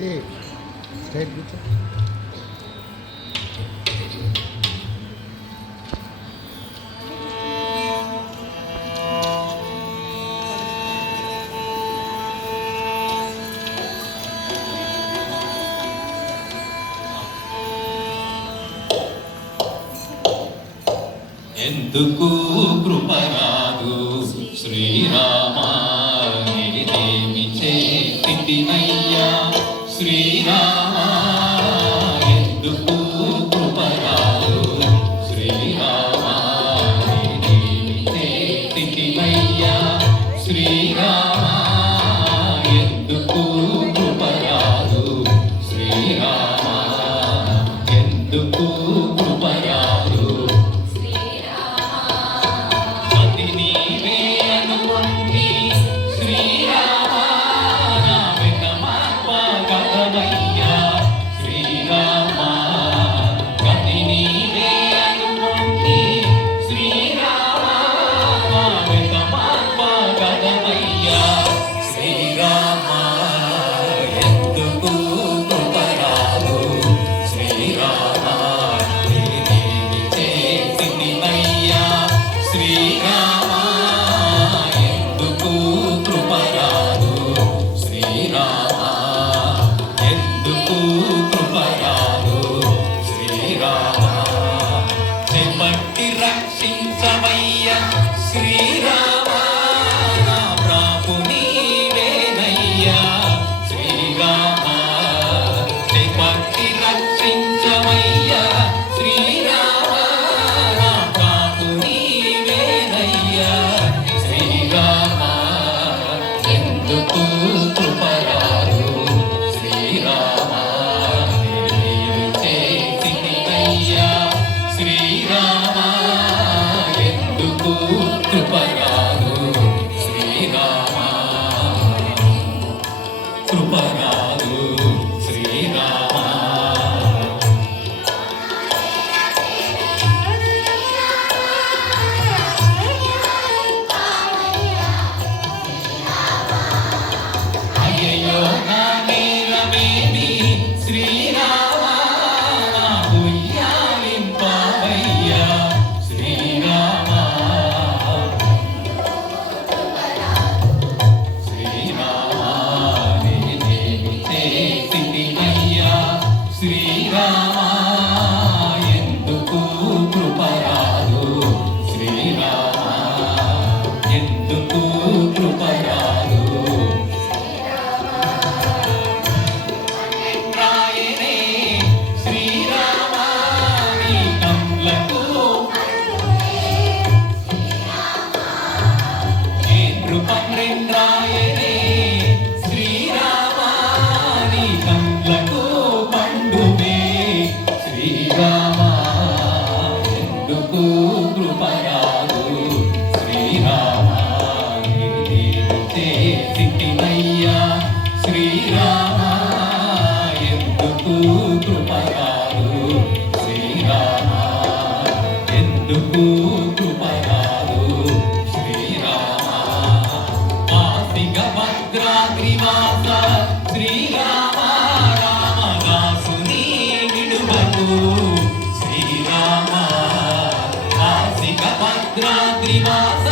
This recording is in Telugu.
స్ట్రైట్ కూర్చో. ఎందుకు కృపరాదు శ్రీరామా నేనేమి చేతినయ్యా శ్రీరామా ఎందుకు కృపరాదు శ్రీరామా నేనేమి చేతినయ్యా శ్రీరామా ఎందుకు కృపరాదు శ్రీరామా ఎందుకు కృపరాదు రక్షించవయ్యా శ్రీరామా నా ప్రభు నీవేనయ్యా శ్రీరామా పట్టి రక్షించవయ్యా శ్రీరామా నా ప్రభు నీవేనయ్యా శ్రీరామా ఎందుకు కృపరాదు శ్రీరామా నేను చేసినయ్యా శ్రీరామా కృపరాదు శ్రీరామా కృపరాదు శ్రీరామా అయ్యయ్యో నా నేరమేమి శ్రీరామా నా ఉయ్యాలింపవయ్యా శ్రీరామా శ్రీరామా ఎందుకు కృపరాదు శ్రీరామా ఎందుకు కృపరాదు రాయనే శ్రీరామా నీ కమ్లకు ఏ కృపమ్రేంద్రాయనే శ్రీరామా నీ కమ్లకు శ్రీరామా ఎందుకు కృపరాదు శ్రీరామా నేను చేసినయ్యా శ్రీరామా ఎందుకు కృపరాదు శ్రీరామా ఎందుకు కృపరాదు శ్రీరామా ఆసిగ భద్రాద్రివాస శ్రీరామా రామదాసుని విడువకు శ్రీరామా ఆసిగ భద్రాద్రివాస